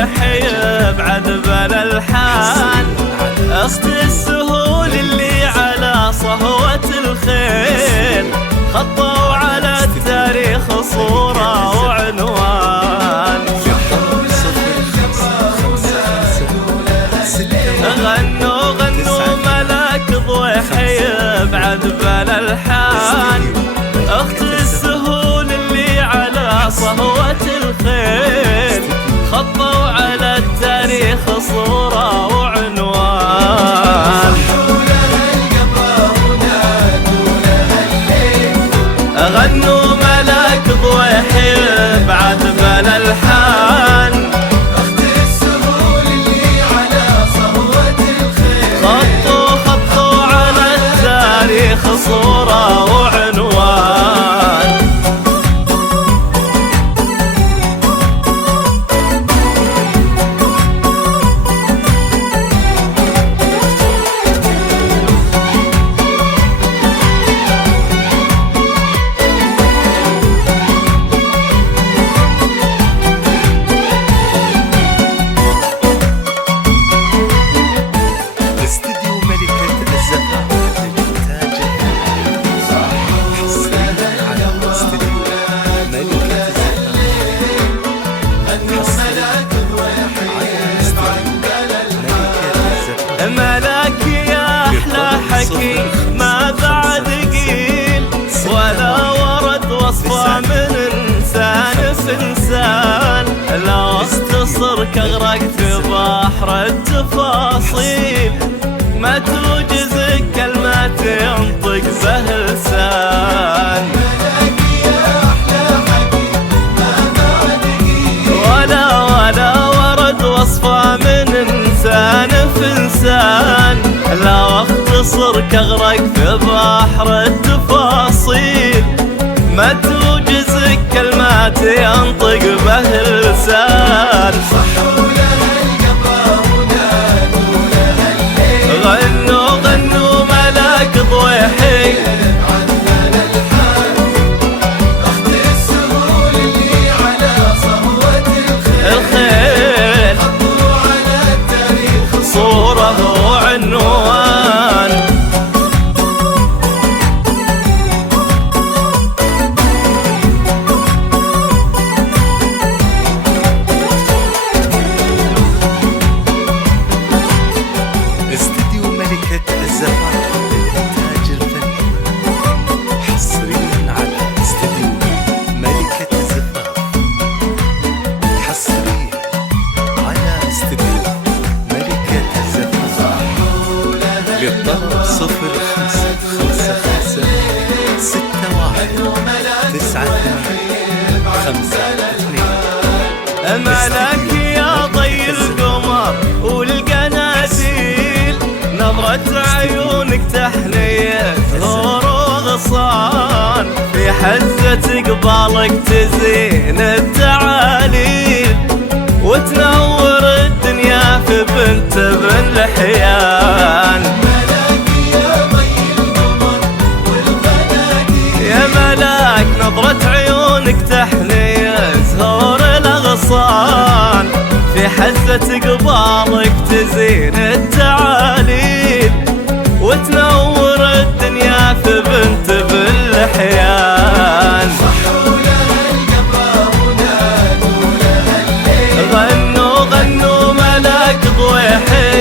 ضويحي بعذب الالحان، اخت السهول اللي على صهوة الخيل، خطوا على التاريخ صورة وعنوان. غنوا غنوا ملاك ضويحي بعذب الالحان، اخت السهول اللي على صهوة الخيل، خطوا على التاريخ صورة وعنوان. غنوا ملاك ضويحي بعذب الالحان، اخت السهول اللي على صهوة الخيل، خطوا على التاريخ صورة وعنوان. ملاك يا أحلى حكي ما بعد قيل، ولا ورد وصفة من إنسان في إنسان، لو اختصر كغرقت في بحر التفاصيل، ما توجز كلمات ينطق به لسان. ولا ورد وصفة من إنسان في إنسان، لو اختصر كغرق في بحر التفاصيل، ما توجز كلمات ينطق به لسان. غنوا غنوا ملاك ضويحي اخت السهول اللي على صهوة الخيل، خطوا على التاريخ صورة وعنوان. استديو ملكة الزفاف للإنتاج الفني، حصريا على استديو ملكة الزفاف، حصريا على استديو ملكة الزفاف. للطلب 0555619852. ملاك يا ضي القمر والقناديل، نظرة عيونك تحنية زهور وغصان، في حزة قبالك تزين التعاليل، وتنور الدنيا في بنت بن لحيان. يا ملاك نظرة عيونك تحنية زهور الأغصان، في حزة قبالك تزين التعاليل، وتنور الدنيا في بنت باللحيان. غنوا غنوا ملاك ضويحي